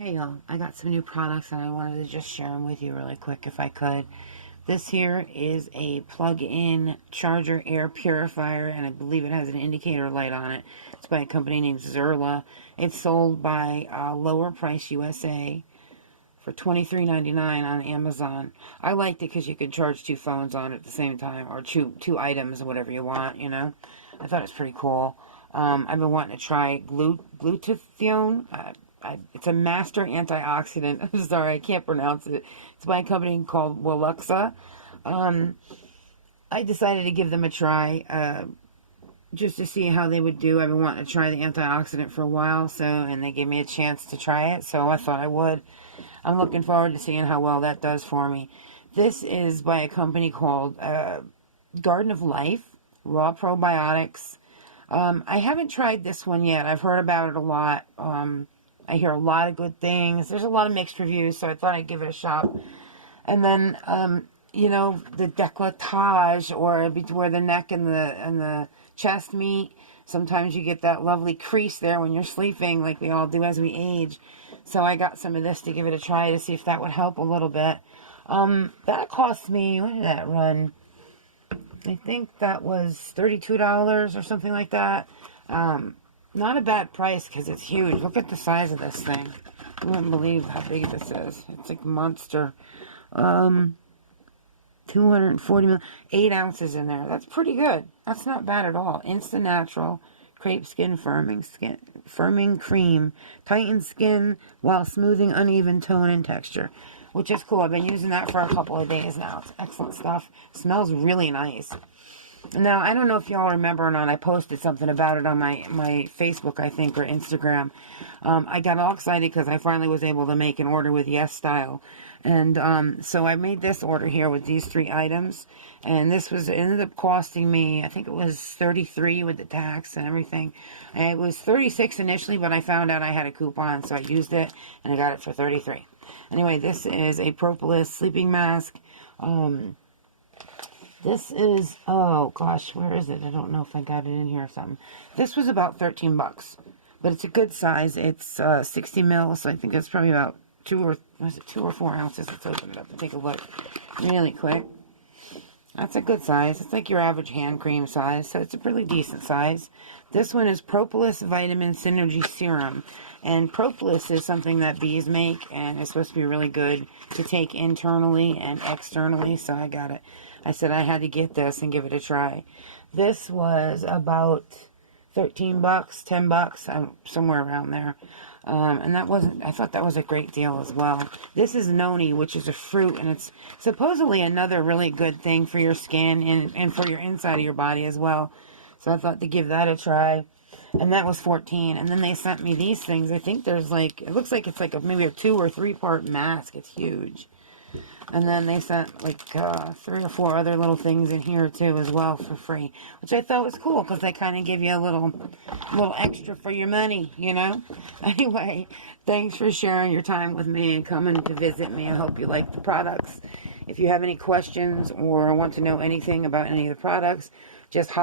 Hey y'all, I got some new products and I wanted to just share them with you really quick if I could. This here is a plug-in charger air purifier, and I believe it has an indicator light on it. It's by a company named Zerla. It's sold by Lower Price USA for $23.99 on Amazon. I liked it because you could charge two phones on it at the same time, or two items, or whatever you want, you know. I thought it was pretty cool. I've been wanting to try Glutathione. It's a master antioxidant. I'm sorry, I can't pronounce it. It's by a company called Welluxa. I decided to give them a try just to see how they would do. I've been wanting to try the antioxidant for a while, and they gave me a chance to try it, so I thought I would. I'm looking forward to seeing how well that does for me. This is by a company called Garden of Life, Raw Probiotics. I haven't tried this one yet. I've heard about it a lot. I hear a lot of good things. There's a lot of mixed reviews, so I thought I'd give it a shot. And then, you know, the décolletage, or where the neck and the chest meet, sometimes you get that lovely crease there when you're sleeping, like we all do as we age. So I got some of this to give it a try to see if that would help a little bit. That cost me, what did that run? I think that was $32 or something like that. Not a bad price because it's huge. Look at the size of this thing. You wouldn't believe how big this is. It's like a monster. 240 mil, 8 ounces in there. That's pretty good. That's not bad at all. Instant Natural Crepe Firming Cream. Tightens skin while smoothing uneven tone and texture, which is cool. I've been using that for a couple of days now. It's excellent stuff. Smells really nice. Now, I don't know if y'all remember or not, I posted something about it on my Facebook, I think, or Instagram. I got all excited because I finally was able to make an order with YESSTYLE. And so I made this order here with these 3 items. And this ended up costing me, I think it was $33 with the tax and everything. And it was $36 initially, but I found out I had a coupon, so I used it, and I got it for $33. Anyway, this is a Propolis Sleeping Mask. This is, oh gosh, where is it? I don't know if I got it in here or something. This was about 13 bucks, but it's a good size. It's 60 mil, so I think it's probably about 2 or 4 ounces. Let's open it up and take a look really quick. That's a good size. It's like your average hand cream size, so it's a pretty decent size. This one is Propolis Vitamin Synergy Serum, and propolis is something that bees make, and it's supposed to be really good to take internally and externally, so I got it. I said I had to get this and give it a try. This was about 13 bucks, 10 bucks, somewhere around there. And I thought that was a great deal as well. This is Noni, which is a fruit, and it's supposedly another really good thing for your skin and for your inside of your body as well. So I thought to give that a try. And that was 14. And then they sent me these things. I think there's like, it looks like it's like maybe a 2 or 3 part mask. It's huge. And then they sent like 3 or 4 other little things in here too as well for free, which I thought was cool because they kind of give you a little extra for your money, you know. Anyway, thanks for sharing your time with me and coming to visit me. I hope you like the products. If you have any questions or want to know anything about any of the products, just